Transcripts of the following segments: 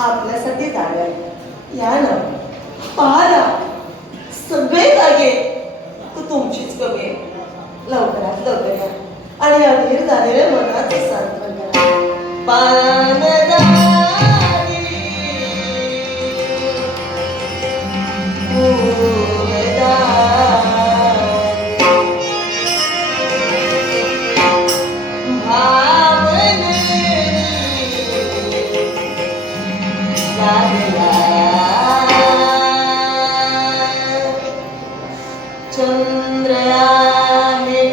आपल्यासाठी जागा आहे. या ना, पहा ना, सगळे जागे तू तुमचीच कमी आहे. लवकरात लवकर या आणि अधीर झालेल्या मनाचे सांत्वन करा. पानदारी चंद्र आहे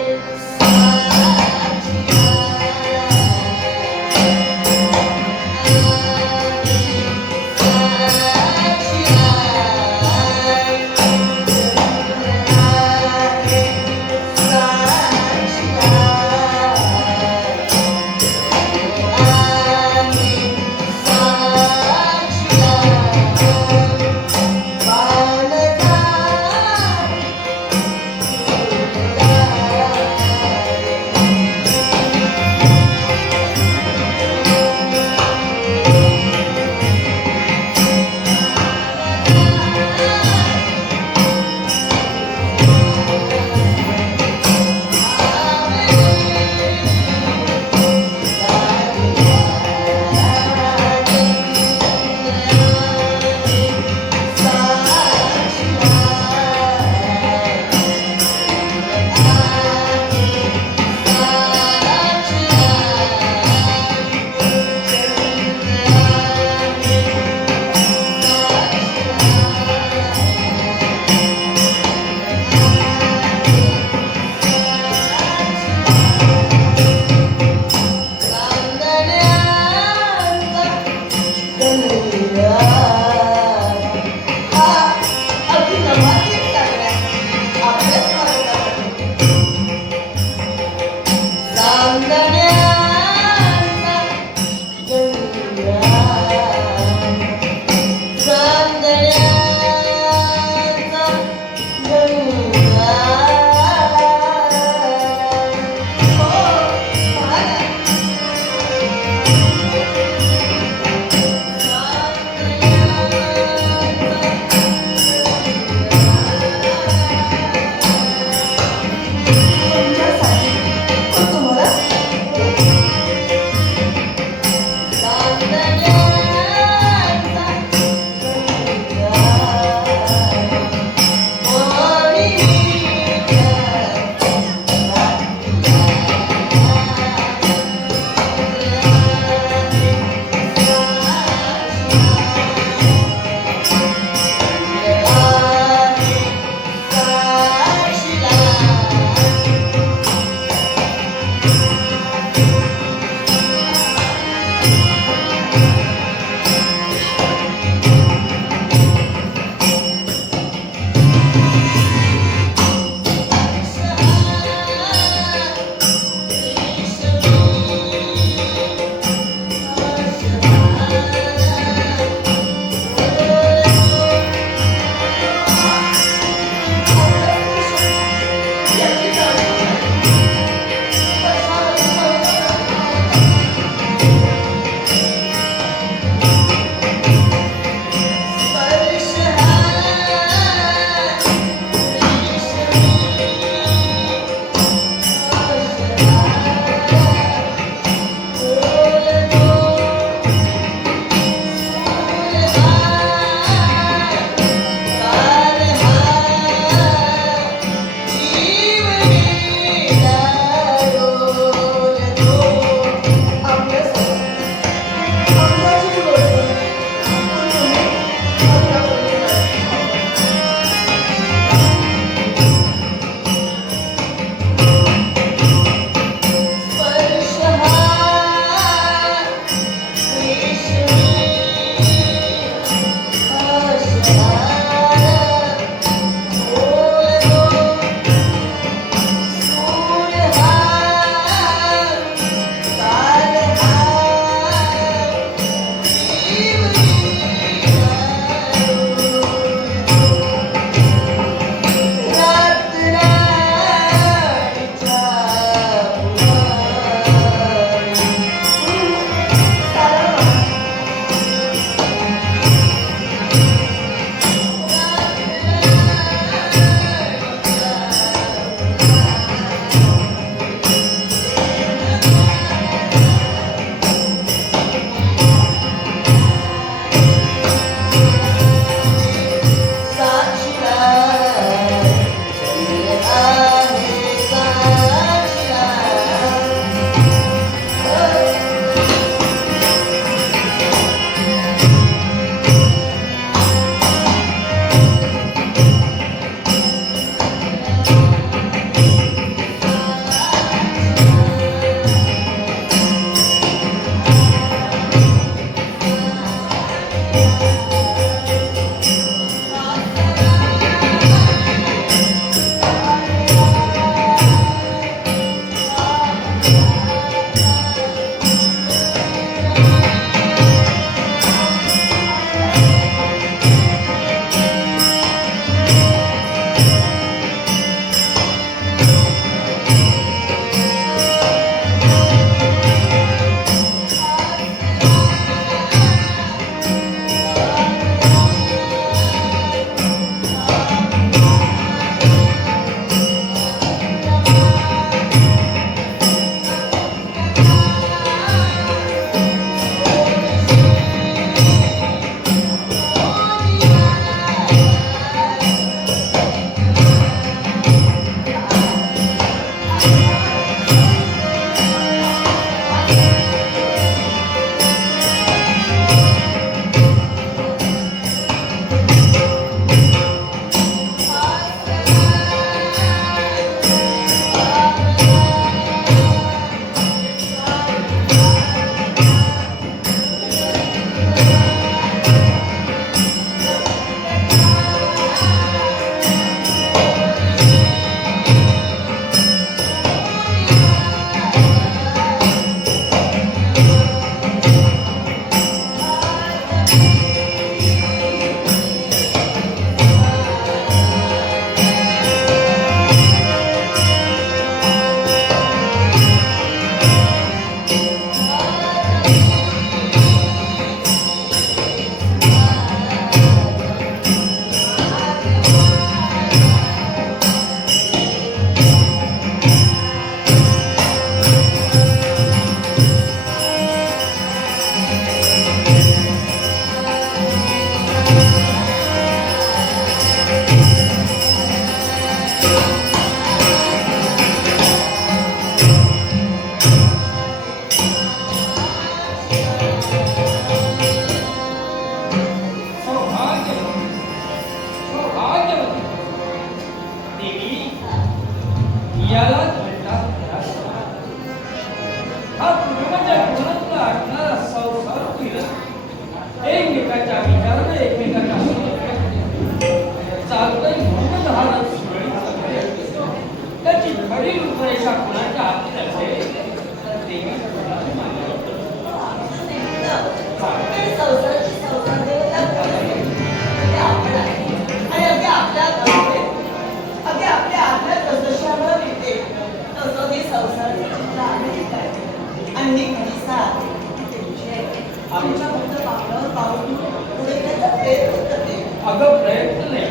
आमच्या फक्त पावलावर पाऊल पुढे येण्याचा प्रयत्न करते. अगं प्रयत्न नाही,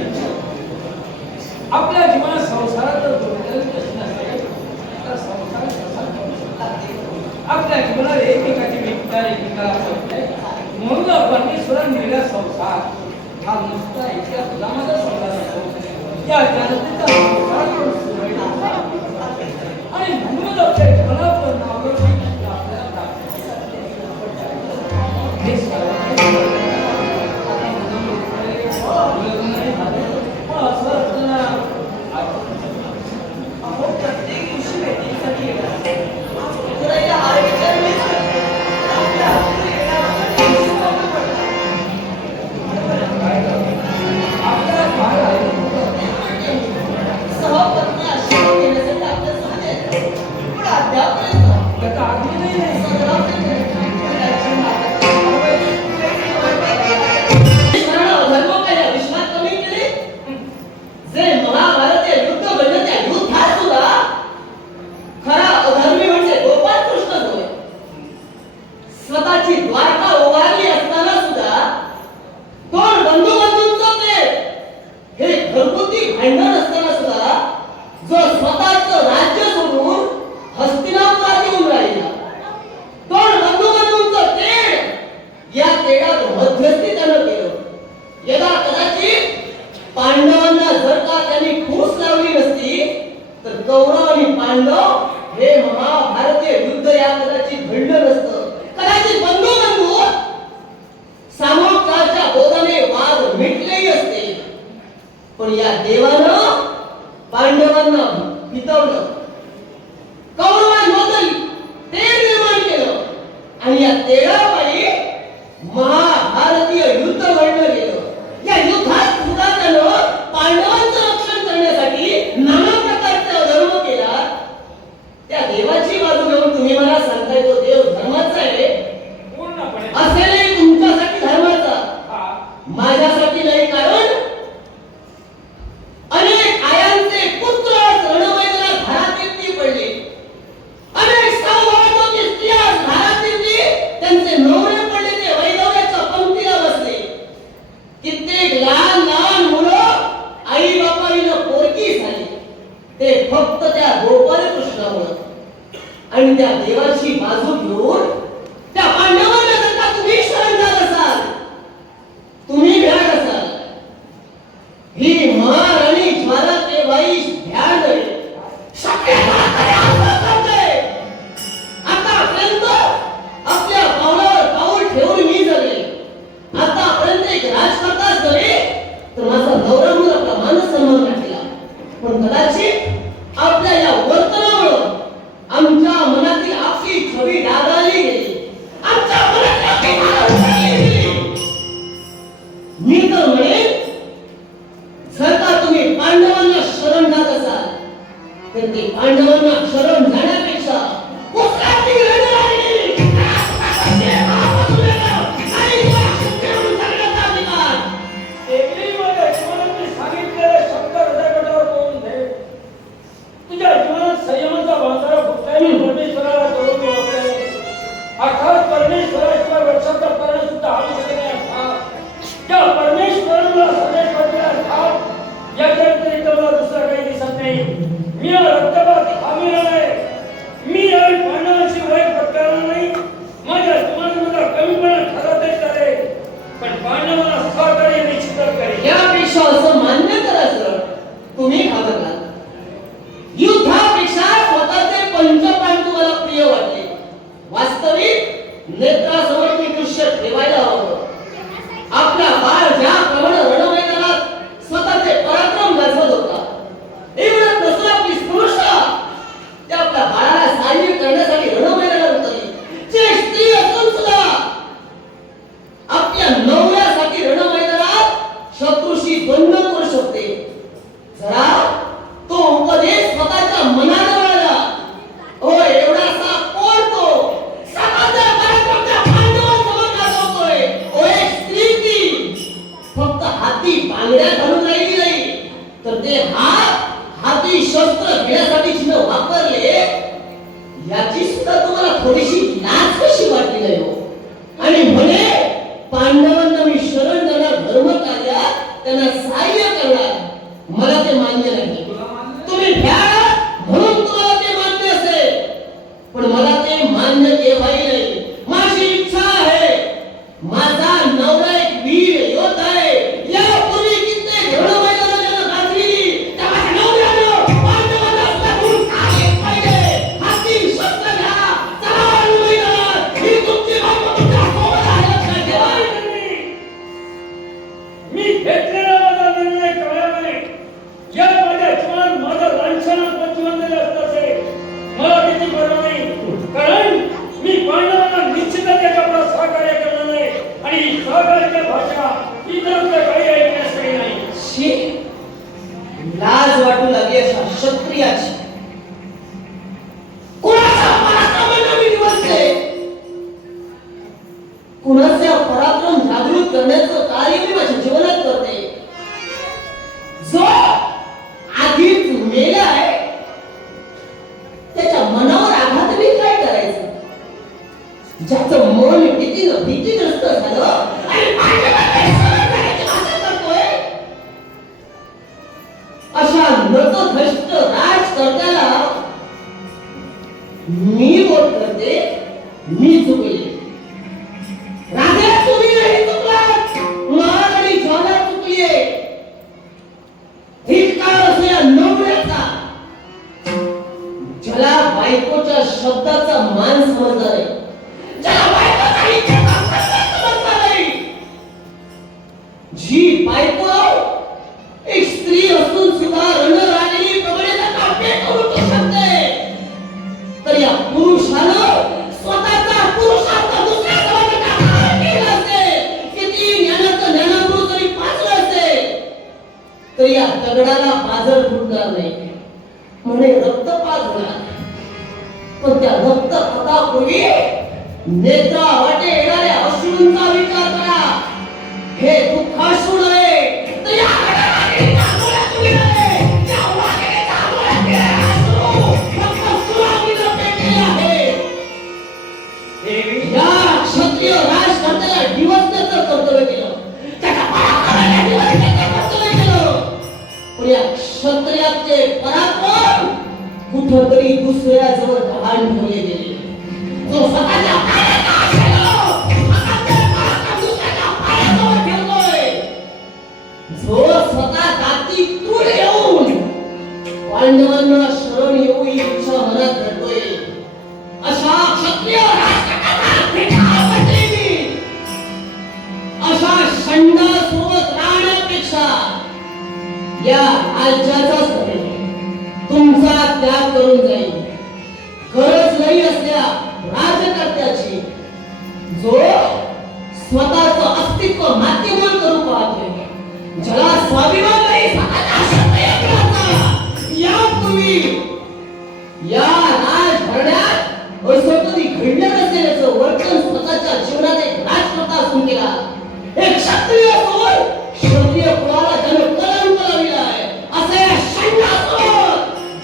आपल्या जीवनात संसारात जर जोडलेलं प्रश्न असेल तर संसार कसा करू शकतात? आपल्या जीवनात एकमेकाची विकता एकेकाला पडते. म्हणून परमेश्वराने दिलेला संसार हा नुसता एका गुलामाचा संसार नसतो, या जनतेचा संसार करून सुरळीत आणि म्हणून आपल्या जीवनात आपल्याला हे सर्व प्रत्येक दिवशी भेटीसाठी येणार तुला या हार विचार मीच करते. आपल्या हातून येण्यामागं दिवशी पावलं पडतात. सहपत्नी आशीर्वाद देण्यासाठी आपल्यासोबत येतात. पण अद्यापर्यंत त्याचा आधी नाही सर्वांचे प्रयत्न धर्म काय विश्वास कमी केले. जे महाभारत युद्ध घडलं त्या युद्धात सुद्धा खरा अधर्मी म्हणजे गोपाळ कृष्ण होय. स्वतःची द्वारका उभारली असताना सुद्धा कोण बंधुबंधूंचं ते हे घरगुती भांडण असताना सुद्धा जो स्वतःचं राज्य सोडून हस्तिनापुरात येऊन राहिला, कोण बंधुबंधूंचं तेढ या तेढात मध्यस्थी त्यानं केलं. यदा कदाचित पांडवांना जर का त्यांनी फूस लावली नसती तर कौरव आणि पांडव हे महाभारतीय युद्ध या कदाचित घडलं नसतं. कदाचित बंधू सामोपचाराच्या बोधाने वाद मिटलेही असते. पण या देवानं पांडवांना पितवलं, कौरवांबद्दल तेढ निर्माण केलं आणि या तेढापायी महाभारतीय युद्ध घडलं गेलं. या युद्धात सुद्धा त्यानं पांडवांचं रक्षण करण्यासाठी नाना प्रकारचा धर्म केला. त्या देवाची बाजू घेऊन तुम्ही मला सांगताय तो देव धर्माचा आहे, पूर्णपणे असेलही तुमच्यासाठी धर्माचा, माझ्यासाठी नाही. कारण अनेक आयांचे पुत्र रणमैदानात धारातीर्थी पडले. अनेक सौभाग्यवती स्त्रिया धारातीर्थी त्यांचे नवरे पडले, ते वैधव्याच्या पंक्तीला बसले. कित्येक लहान लहान मुलं आई बापाईनं पोरकी झाली, ते फक्त त्या गोपाळ कृष्णामुळे. आणि त्या देवाची बाजू घेऊन त्या पांडवांना जर का तुम्ही शरण जात असाल, तुम्ही भ्याड असाल, ही महाराणी ज्वाला ते वाईश भ्याड नव्हे. आतापर्यंत आपल्या पावलावर पाऊल ठेवून मी जगले, आतापर्यंत एक राजकर्ताच जगले तर माझा नवरा म्हणून आपला मान सन्मान राखला. पण कदाचित आपल्या या वर्तनामुळे आमच्या मनातील आपली छवी डागाळली गेली, आमच्या मनातील आपली डागाळली गेली. मी तर म्हणेन, जर का तुम्ही पांडवांना शरण जात असाल तर ते पांडवांना शरण जाण्यापेक्षा तुझ्या जीवनात संयमाचा बांधारा फुटल्याने परमेश्वराला करून मिळवते. अर्थात परमेश्वराशिवाय वर्षाचा पर्ण सुद्धा आवश्यक नाही. अर्थात त्या परमेश्वराला सदैव पडलेला अर्थात या व्यतिरिक्त मला दुसरा काही दिसत नाही. मी या रक्तपात थांबणार नाही. मी या पांडवांची वाईट पत्करणार नाही. माझ्या जीवनात कमीपणा ठरवता चालेल, पण पांडवांना सहकार्य निश्चित करेल. यापेक्षा असं मान्य करा सर, तुम्ही घाबरला. युद्धापेक्षा स्वतःचे पंचप्राण तुम्हाला प्रिय वाटले. वास्तविक नेत्रासमोर मी दृश्य ठेवायला हवं. आपला बाळ ज्याप्रमाणे रणमैदानात स्वतःचे पराक्रम गाजवत होता, एवढं नसून आपली स्पृष्टा त्या आपल्या बाळाला साह्य करण्यासाठी रणमैदानात उतरली. जे स्त्री असून सुद्धा आपल्या नवऱ्यासाठी आणि स्वराज्य भाषा इतर काही ऐकण्यास काही नाही. शी, लाज वाटू लागली अशा क्षत्रियाची. कुणाचा पराक्रमाने मी दिवसते, कुणाचे पराक्रम जागृत करण्याचं कार्य मी माझ्या जीवनात करते. जो आधीच मेलाय त्याच्या मनावर आघात मी काय करायचं? ज्याचं मन भीतीग्रस्त झालं आणि माझ्याकडे सहन करायची भाषा करतोय, अशा नतभ्रष्ट राजकर्त्याला मी बोल करते, मी चुकले. राजा तुम्ही नाही चुकलात, महाराणी ज्वाला चुकलीये. धिक्कार असो या नवऱ्याचा, ज्याला बायकोच्या शब्दाचा मान समजला नाही, ज्याला बायकोचा इच्छेचा प्रश्न समजला नाही. जी बायको एक स्त्री असून सुद्धा रणरागिणी प्रमाणे काव्य करू शकते, तर या पुरुषानं स्वतःचा पुरुषार्थ दुसऱ्या समाजाच्या आहार केला असेल, किती ज्ञानाचं ज्ञानामृत जरी पाजलं असेल, तर या दगडाला पाझर फुटणार नाही. म्हणे रक्तपात होणार, पण त्या रक्तपातापूर्वी नेत्रावाटे येणाऱ्या अश्रूंचा विचार करा. हे दुःखाश्रू नव्हे, तर या रणरागिणीच्या डोळ्यात उघडले, त्या वाघिणीच्या डोळ्यातले अश्रू रक्तसुरांनी पेटलेले आहेत. या क्षत्रिय राजकर्त्याला डिवचण्याचं कर्तव्य केलं, त्याच्या पराक्रमाला डिवचण्याचं कर्तव्य केलं. पण या क्षत्रियाचे पराक्रम कुठंतरी दुसऱ्याजवळ गहाण ठेवले गेले. जो स्वतःच्या पायाचा आशेनं स्वतःचे पराक्रम दुसऱ्याच्या पायाजवळ ठेवतोय, जो स्वतः दाती तूर येऊन पांडवांना शरण येऊ ही इच्छा मनात धरतोय, अशा क्षत्रिय राजकर्त्याला भेटावं वाटते मी. अशा षंडासोबत राहण्यापेक्षा या राज्याचाच नव्हे, तुमचा त्याग करून जाईल. गरज नाही असल्या राजकर्त्याची, जो स्वतःचं अस्तित्व माध्यमून करू पाहतोय, ज्याला स्वाभिमान नाही स्वतःच्या क्षत्रिय कुळाचा. यापूर्वी या राजघराण्यात असं कधी घडलं नसेल याचं वर्तन स्वतःच्या जीवनात एक राजकर्ता असून केला. एक क्षत्रिय असून क्षत्रिय कुळाला ज्यानं कलंक लावलाय, असे षंडासुर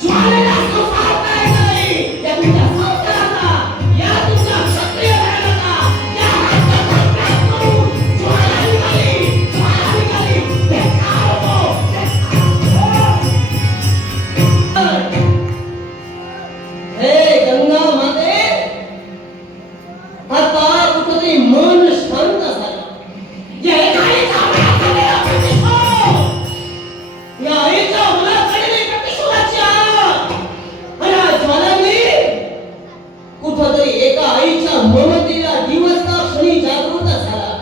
ज्वालेला संसार करायचा नाही. या तुमच्या संस्काराचा, या तुमच्या क्षत्रिय घराण्याचा, या राज्याचा त्याग करून ज्वाला निघाली, ज्वाला निघाली. बेकार होतो, बेकार. हे गंगा माते, आता कुठेतरी मन शांत झालं. या एकाईचा मनात झालेला प्रतिशोध, या आईच्या मनात झालेली प्रतिशोधाची आग, आणि या ज्वालांनी कुठेतरी एका आईच्या ममतेला दिवसता क्षणी जागृत झाला.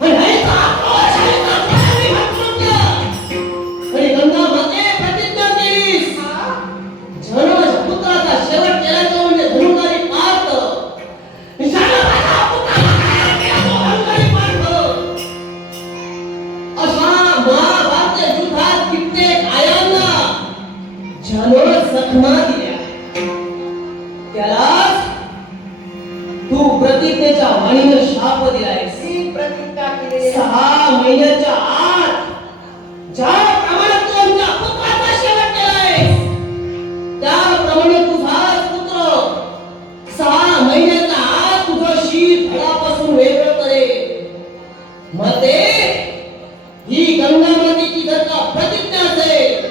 आणि आईचा आक्रोश आईचा ज्वालांनी घातला. आणि गंगा माते प्रतिज्ञा केलीस, जन्माच्या पुत्राचा शेवट केल्याचं म्हणजे धनुर्धारी पार्थ, जन्माच्या पुत्राला काय केला तो धनुर्धारी पार्थ. अशा महाभारतीय युद्धात कित्येक आयांना ज्यानं जखमा दिल्या, त्यालाच तू प्रतिज्ञेच्या वाणीनं शाप दिलायस. प्रतिज्ञा केली 6 महिन्याच्या आत ज्याप्रमाणे तू आमच्या पुत्राचा शेवट केलायस, त्याप्रमाणे तुझाच पुत्र 6 महिन्याच्या आत तुझं शीर धडापासून वेगळं करेल. मते ही गंगा मातेची जर का प्रतिज्ञा असेल,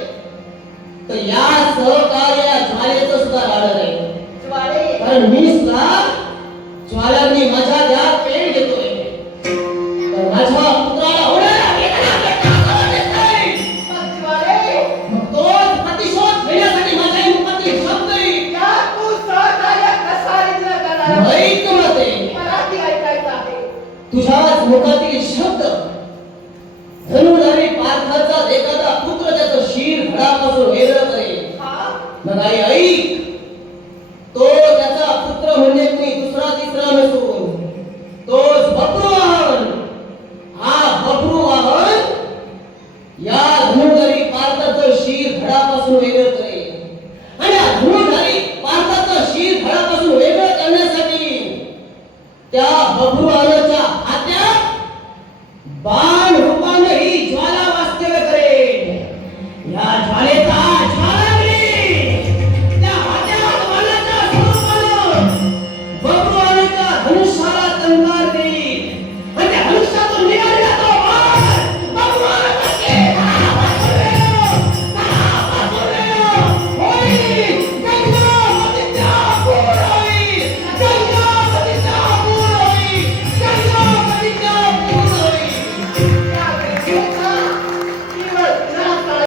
तर या सहकार्या ज्वालेचं सुद्धा राहणार नाही. ज्वाले कारण मी सुद्धा ज्वालांनी माझ्या द्यात पेट घेतोय, तर माझ्या पुत्राला होणारा वेदना भेटणार नाही. ज्वाले मग तोच प्रतिशोध घेण्यासाठी माझ्या मुखातील शब्द येईल. या तू सहकार्य कसा रिजन करणार माहित मते मला ती ऐकायचं आहे. तुझ्याच मुखातील शब्द धनुर्धारी पार्थाचा एखादा पुत्र त्याचं शीर धडापासून वेगळं करेल. हा मग आई ऐक, तो त्याचा पुत्र म्हणजे कुणी दुसरा तिसरा नसून तोच भक्त बबरू आला